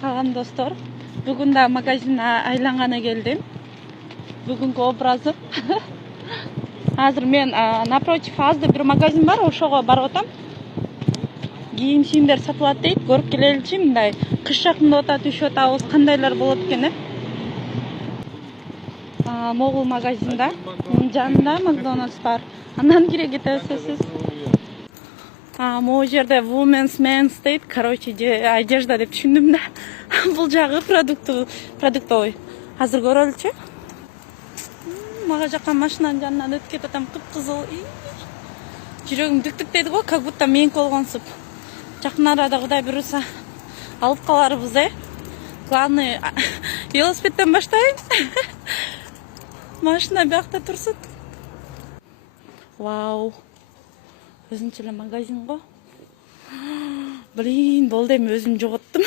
Salam dostlar. Bugün de magazine aylangana geldim. Bugünkü obrazım. Hazır men naprotiv azda bir magazin var, ошого барып атам. Кийим кийимдер сатылат дейт, көрүп келеличи мындай. Кыш жакында атат, түшүп атабыз, кандайлар болот экен деп. Могул магазинда, жанында Макдональдс бар. Андан кире кетебиз сөзсүз. Могу жерде women's men's дейт, короче, одежда деп түшүндүм да. Бул жагы продуктовый. Азыр көрөлүчү. Мага жаккан машинанын жанынан өтүп кетип атам, кып-кызыл. Жүрөгүм дүк-дүк дейт го, как будто меники болгонсуп. Жакын арада Кудай буюрса алып каларбыз, Главный велосипедден баштайын. Машина биякта турсун. Вау. Өзүнчө эле магазин го. Блин, болду эми өзүм жоготтум.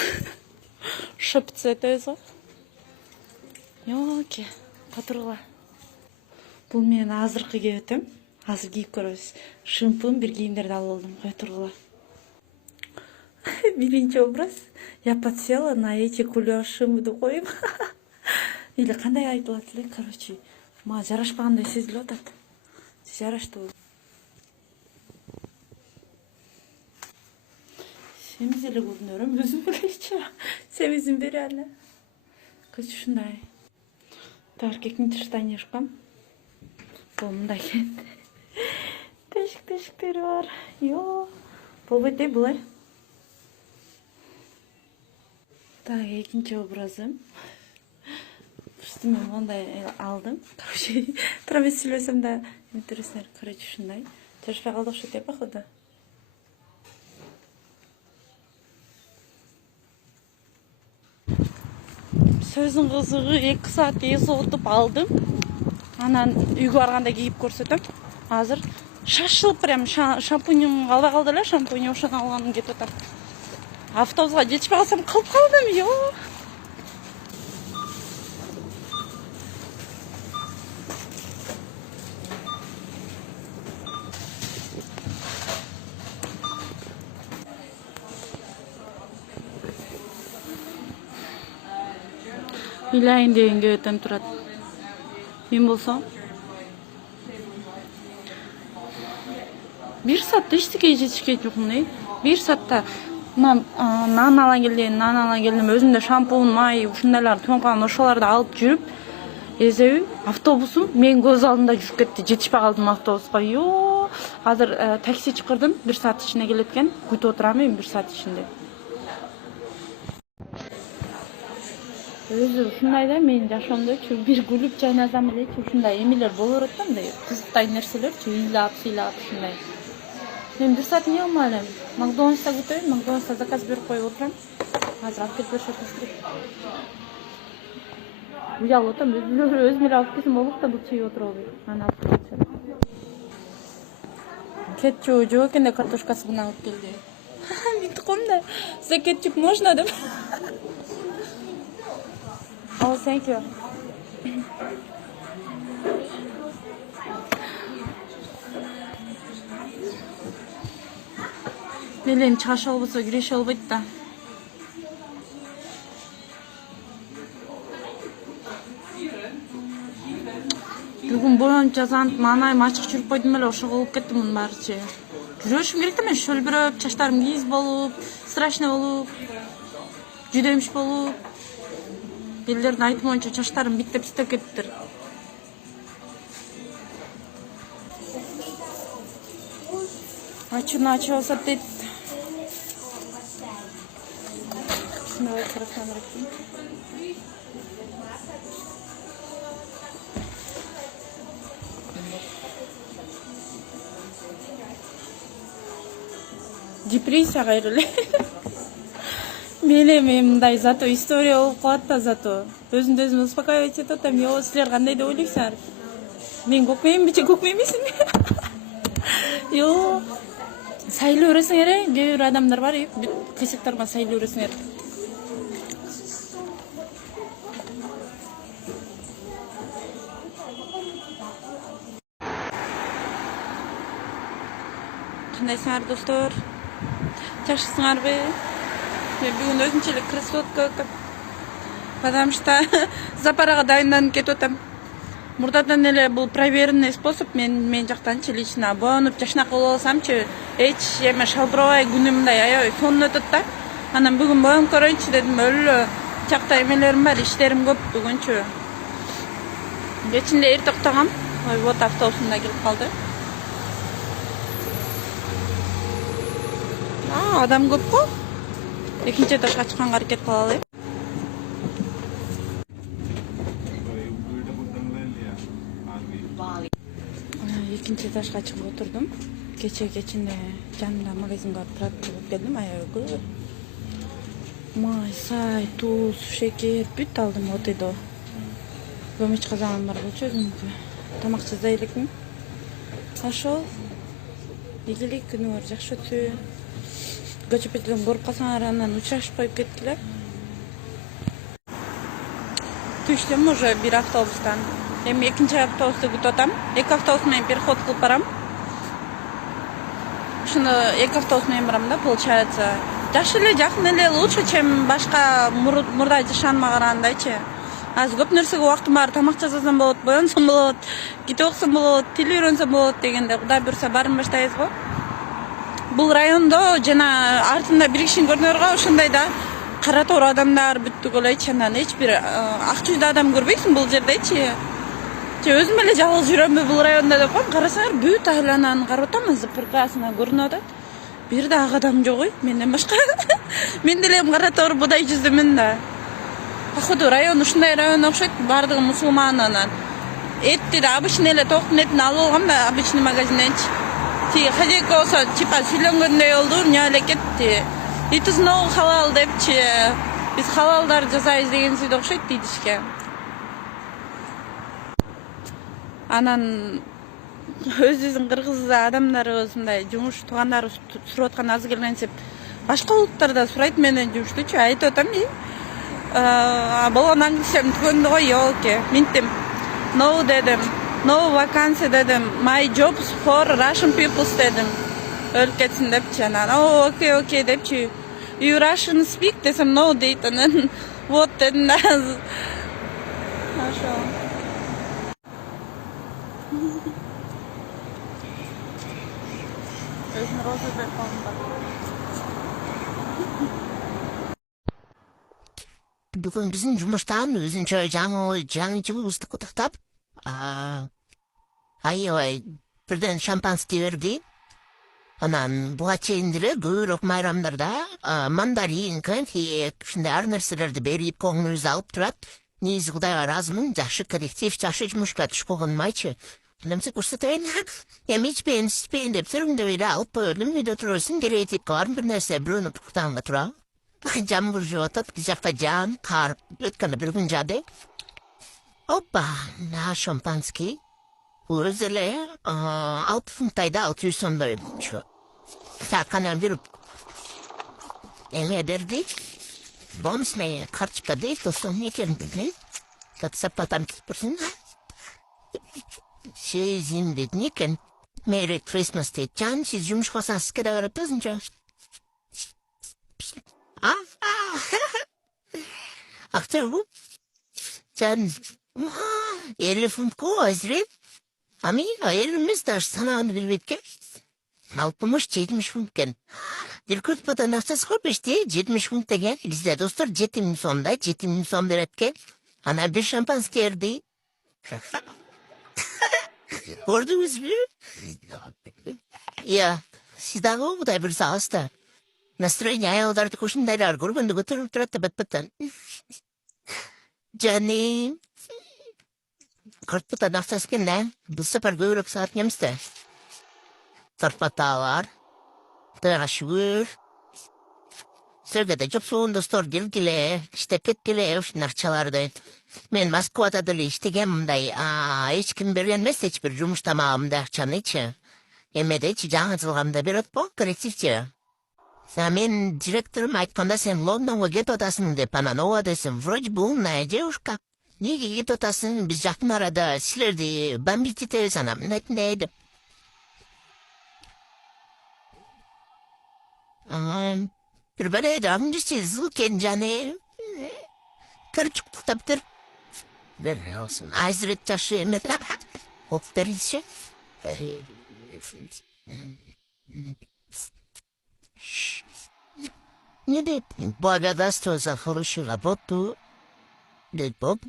Шопц этебиз го. Ёки, катыргыла. Бул менин азыркы кебетим. Азыр кийип көрөбүз. Шымпын бир кийимдерди алып алдым. Кой тургула. Биринчи образ. Я подсела на эти кулёшымды деп коюм. Или кандай айтылат эле, короче. Мага жарашпагандай сезилип атат. Жараштыбы? Семиз эле көрүнөрөм, өзүм элечи. Семизин бери эле. Көз ушундай. Так, экинчи штанишкам. Бул мындай экен. Тешик-тешиктери бар. Йо. Болбойт булай. Так, экинчи образым. Просто мен мондай алдым. Короче, тура сүйлөсөм да, интерестер, короче, ушундай. Жарашпай калды окшойт деп походу. Сөзүн кызыгы 2 саат эс отуп алдым. Анан үйгө барганда кийип көрсөтөм. Азыр шашылып прям шампуньум калбай калды эле, шампунь ошону алганым кетип атам. Автобуска жетишпей калсам калып калдым, ё. Үйлайын дегенге өтөм турат. Мен болсом 1 саатта эчтеке жетишке жокмун. 1 саатта нан ала келдим, өзүмдө шампунь, май, ушундайлар томкан ошолорду алып жүрүп, эзеби автобусум менин көз алдымда жүрүп кетти. Жетишпей калдым автобуска. Йоо, азыр такси чакырдым, 1 саат ичинде келет экен. Күтүп отурам 1 саат ичинде. Өзү ушундай да менин жашоомдочу бир күлүп жайнасам эле ушундай эмелер боло берет да, мындай кызыктай нерселерчи, ыйлап ушундай. Мен 1 саат эмне кылмай элем. Макдональдста күтөйүн, Макдональдста заказ берип коюп отурам. Азыр алып келип беришет экен. Уялып атам, өзүм эле алып келсем болот да, бул чейип отуруп алып. Аны алып келип. Кетчупу жок экен да, картошкасын алып келди. Мен тукум да, "За кетчуп можно?" деп. Oh, thank you. Мелен чыгаша болбосо киреше болбойт да. Бүгүн боюм жазанып, маанайым ачык жүрүп койдум эле, ошого болуп кетти мунун баарычы. Жүрүшүм керек да, мен шөлбүрөп, чачтарым кийиз болуп, страшный болуп, жүдөмүш болуп. Элдердин айтымы боюнча чачтарым биттеп кетиптир. Ачууну ачып алсат дейт. Депрессия кайры эле. Мен мындай зато история болуп калат да, зато. Өзүмдү өзүм успокаивать этип атам. Йо, силер кандай деп ойлойсуңар? Мен көкмеймби же көкмей эмесминби? Йо, сайлай бересиңер, кээ бир адамдар бар, бүт кесектарга сайлай бересиңер. Кандайсыңар достор? Жакшысыңарбы? Бүгін өзінчелік красотка. Потому что запараға дайынданып кетіп. Мұрдадан еле бұл проверенный способ мен жақтанчы лично. Боянып жашына қылып алсамчы, эч еме шалбыровай күнімдай аяй сон өтіп та. Анан бүгін боянып көрейінші дедім, өлі жақта емелерім бар, іштерім көп бүгінчі. Кечінде ерте ұқтағам. Ой, вот автобусында келіп қалды. Адам көп қой. Екінші этажға шыққанға әрекет қылалай. Екінші этажға шығып отырдым. Кечінде жанымда магазин бар, тұрады болып келдім, аяғы көп. Май, сай, туз, шекер, бүт алдым отыды. Көмеш қазаным бар болчу өзімді. Тамақ жазайлықпын. Ашол. Игілік күні бар, жақшы өтсі. Көчөпөтөн көрүп калсаңар анан учурашып коюп кеткиле. Түштүм уже бир автобустан. Эми экинчи автобусту күтүп атам. Эки автобус менен переход кылып барам. Ушуну эки автобус менен барам да, получается. Жакшы эле, жакын эле, лучше, чем башка мурда жашаныма карагандайчы. Азыр көп нерсеге убактым бар, тамак жасасам болот, боенсом болот, китеп окусам болот, тил үйрөнсөм болот дегенде Кудай буйрса баарын баштайбыз го. Бұл райондо жана артында бир кишини көрдүңөргө ошондой да кара тоор адамдар бүттүк элечи, анан эч бир ак жүздүү адам көрбөйсүң бул жердечи. Өзүм эле жалгыз жүрөмбү бул райондо деп коем, карасаңар бүт айлананы карап атам, запыркасына көрүнүп атат. Бир да ак адам жок ой, менден башка. Мен деле кара тоор будай жүздүмүн да. Походу район ушундай район окшойт, баардыгы мусулман анан. Этти да обычный эле токтун этин алып алгам да, обычный магазинденчи. Хозяйка болсо типа сүйлөнгөндөй болду, не эле кетти. It is no halal депчи. Биз халалдар жасайбыз деген сөйдө окшойт дейдишке. Анан өзүбүздүн кыргыз адамдарыбыз мындай жумуш туугандарыбыз сурап аткан азыр келгенсип, башка улуттарда сурайт менен жумуштучу айтып атам. Болгон англисчем түгөндү го, жок, минтим. No дедим. No vacancy dedim. My job's for Russian people dedim. Ölüp ketsin депчи. Oh, okay депчи. You Russian speak desem no deydi. Вот dedim da. Хорошо. Özün rozı befonda. Бүгін біздің жұмыстан өзінше жаңы жылы ұсты құттықтап, бірден шампанский берді. Анан буга чейин деле көбүрөөк майрамдарда мандарин, конфет, ушундай ар нерселерди берип көңүлүбүздү алып турат. Негизи Кудайга ыраазымын, жакшы коллектив, жакшы жумушка түшүп койгонумайчы. Немсе көрсөтөйүн. Эми ичпейин деп сүрүңдөй эле алып койдум. Үйдө турурсуң, кереетип каларым, бир нерсе бирөөнү туктаганга тура. Жамбыр жууп атат, жакта жаан, кар, өткөндө бир күн жаады. Опа, шампанский. Бул өзү эле 6 фунттайда 600 сомдой. Сатканан бир эме берди. Бонусная карточка дейт, достум экен билбейм. Сапатан кирпирсиң. Сезим дейт экен. Merry Christmas дейт. Жан, сиз жумушка барсаңыз сизге да барат өзүнчө. Актер бу? Жан, 50 фунтку азрет. Ами, элimiz даже санааны билбейт. 60-70 фунт экен. Диркут батан акчасы көп эшти, 70 фунт деген. Бизде достор 7000 сомдой, 7000 сом берет экен. Ана бир шампанский берди. Көрдүңүзбү? Я, сиз дагы мындай бир сагызда. Настроение аялдарды ушундайлар көргөндө көтөрүлүп турат да бат-баттан. Жаным. Кыртпытан акчасы экен да. Бул сапар көбүрөөк саат немсте. Зарплаталар. Кудайга шүгүр. Сізге де жопсуун достор келгиле, иштеп кеткиле ушул акчаларды. Мен Москвада деле иштегем мындай, эч ким берген эмес, эч бир жумуш тамагымда акчанычы. Эмедечи жаңы жылгамда берет бо, коллективчи. Мен директорум айтканда сен Лондонго кетип атасың деп, анан ооба десем, вроде бы умная девушка. Неге кетип атасың, биз жакын арада силерди бомбить этебиз, анан мындай деп. böyle damcısız kendine. Karıcık tutabilir. Ne olsun. Hazret taşı mesela. Hop derisi. Nie de bogataństwo zachoroszy robotu. De Bob.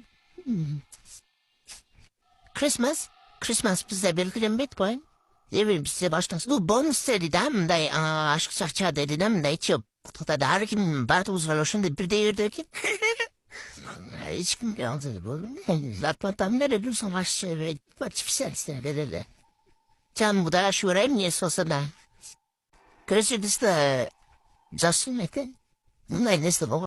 Christmas bize belirlen Bitcoin. Evet size baştan bu bonus dedim de aşk sarça dedim de hiç yok. Da kim batı uzlaşın da bir değerdi ki. Hiç kim yazdı bu. Zaten tam ne dedim savaş ve maç bir dedi. Can bu da şu niye sosa da. Görüşürüz de. Justin Metin. Ne neyse baba.